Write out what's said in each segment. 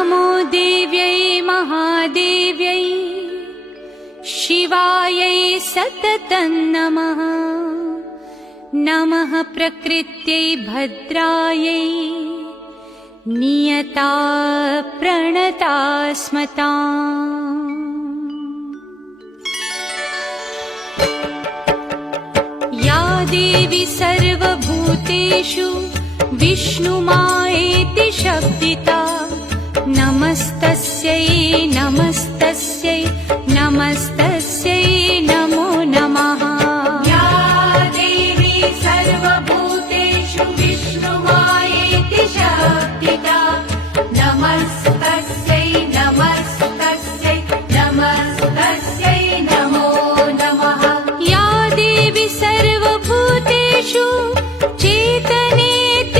नमो देव्यै महादेव्यै शिवायै सततं नमः। नमः प्रकृत्यै भद्रायै नियता प्रणता स्मताम्। या देवी सर्वभूतेषु विष्णुमायेति शब्दिता नमस्तस्यै नमस्तस्यै नमस्तस्यै नमो नमः। या देवी सर्वभूतेषु विष्णुमायेति शब्दिता नमस्तस्यै नमस्तस्यै नमस्तस्यै नमो नमः। या देवी सर्वभूतेषु चेतनेत्यभिधीयते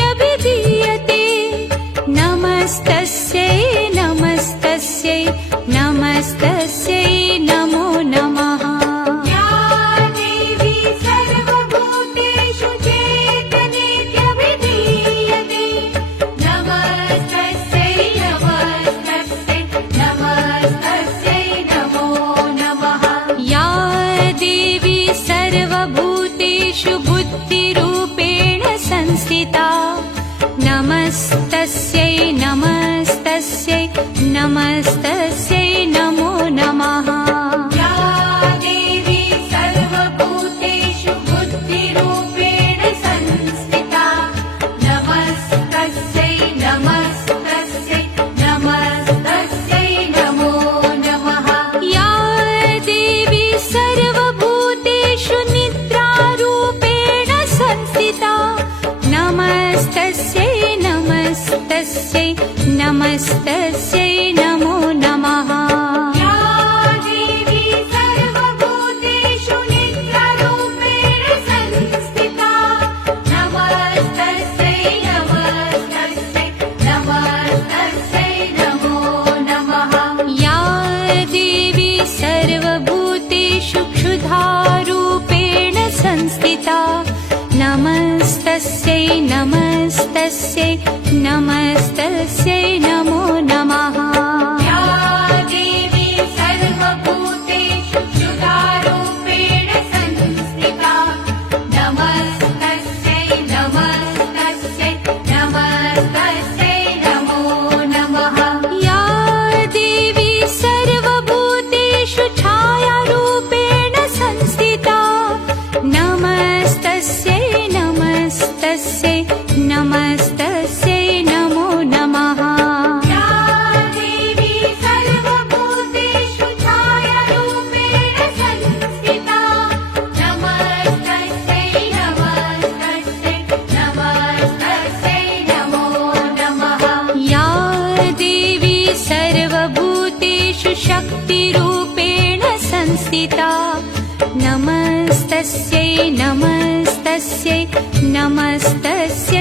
नमस्तस्यै नमस्तस्यै नमस्तस्यै नमो नमः। या देवी सर्वभूतेषु चेतनेत्यभिधीयते नमस्तस्यै नमस्तस्यै नमस्तस्यै नमो नमः। या देवी सर्वभूतेषु बुद्धिरूपेण संस्थिता नमस्तस्यै नमस्तस्यै नमस्तस्यै नमो नमः। या देवी सर्वभूतेषु बुद्धिरूपेण संस्थिता नमस्तस्यै नमस्तस्यै नमस्तस्यै नमो नमः। या देवी सर्वभूतेषु निद्रारूपेण संस्थिता नमस्तस्यै नमस्तस्यै नमस्तस्यै नमो नमः। या देवी सर्वभूतेषु निद्रारूपेण संस्थिता नमस्तस्यै नमस्तस्यै नमस्तस्यै नमो नमः। या देवी सर्वभूतेषु क्षुधारूपेण संस्थिता नमस्तस्यै नमस्तस्यै नमस्तस्यै नमो नमः। या देवी सर्वभूतेषु क्षुधारूपेण संस्थिता नमस्तस्यै नमस्तस्यै नमस्तस्यै नमो नमः। या देवी सर्वभूतेषु छायारूपेण संस्थिता नमस्तस्यै नमस्तस्यै नमस्तस्यै नमो नमः। या देवी सर्वभूतेषु छायारूपेण संस्थिता नमस्तस्यै नमस्तस्यै नमस्तस्यै नमो नमः। या देवी सर्वभूतेषु शक्तिरूपेण संस्थिता नमस्तस्यै नमस्तस्यै नमस्तस्यै